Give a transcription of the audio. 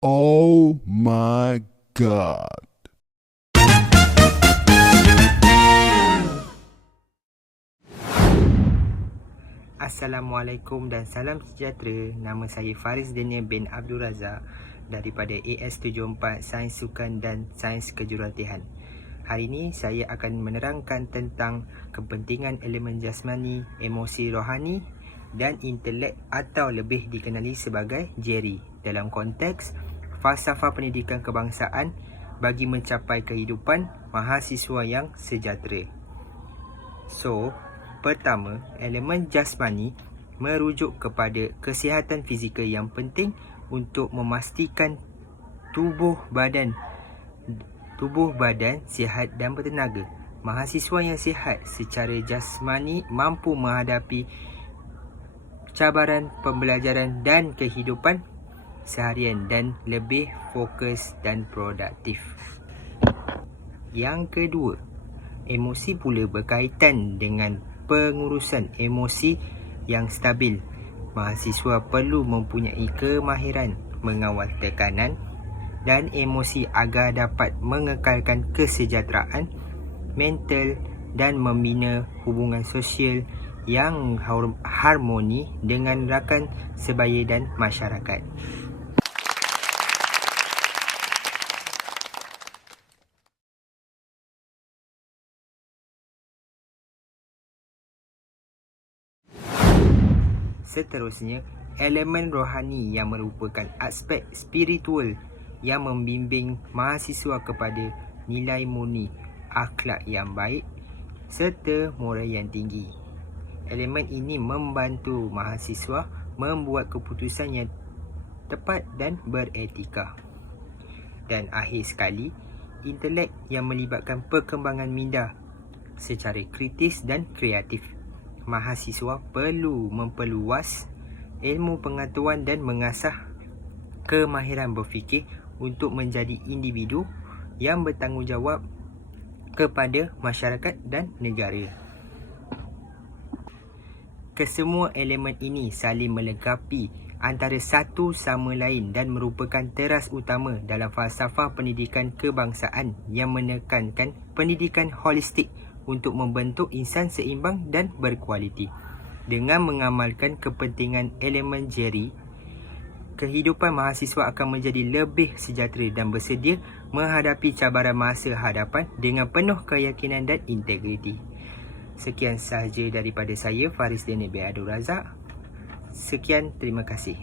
Oh my god. Assalamualaikum dan salam sejahtera. Nama saya Faris Daniel bin Abdul Razak daripada AS74 Sains Sukan dan Sains Kejuratihan. Hari ini saya akan menerangkan tentang kepentingan elemen jasmani, emosi rohani dan intelek atau lebih dikenali sebagai Jerry dalam konteks falsafah pendidikan kebangsaan bagi mencapai kehidupan mahasiswa yang sejahtera. So, pertama, elemen jasmani merujuk kepada kesihatan fizikal yang penting untuk memastikan tubuh badan tubuh badan sihat dan bertenaga. Mahasiswa yang sihat secara jasmani mampu menghadapi cabaran pembelajaran dan kehidupan seharian dan lebih fokus dan produktif. Yang kedua, emosi pula berkaitan dengan pengurusan emosi yang stabil. Mahasiswa perlu mempunyai kemahiran mengawal tekanan dan emosi agar dapat mengekalkan kesejahteraan mental dan membina hubungan sosial yang harmoni dengan rakan sebaya dan masyarakat. Seterusnya, elemen rohani yang merupakan aspek spiritual yang membimbing mahasiswa kepada nilai murni, akhlak yang baik serta moral yang tinggi. Elemen ini membantu mahasiswa membuat keputusan yang tepat dan beretika. Dan akhir sekali, intelek yang melibatkan perkembangan minda secara kritis dan kreatif mahasiswa perlu memperluas ilmu pengetahuan dan mengasah kemahiran berfikir untuk menjadi individu yang bertanggungjawab kepada masyarakat dan negara. Kesemua elemen ini saling melengkapi antara satu sama lain dan merupakan teras utama dalam falsafah pendidikan kebangsaan yang menekankan pendidikan holistik untuk membentuk insan seimbang dan berkualiti. Dengan mengamalkan kepentingan elemen Jerry, kehidupan mahasiswa akan menjadi lebih sejahtera dan bersedia menghadapi cabaran masa hadapan dengan penuh keyakinan dan integriti. Sekian sahaja daripada saya, Faris Daniel bin Abdul Razak. Sekian, terima kasih.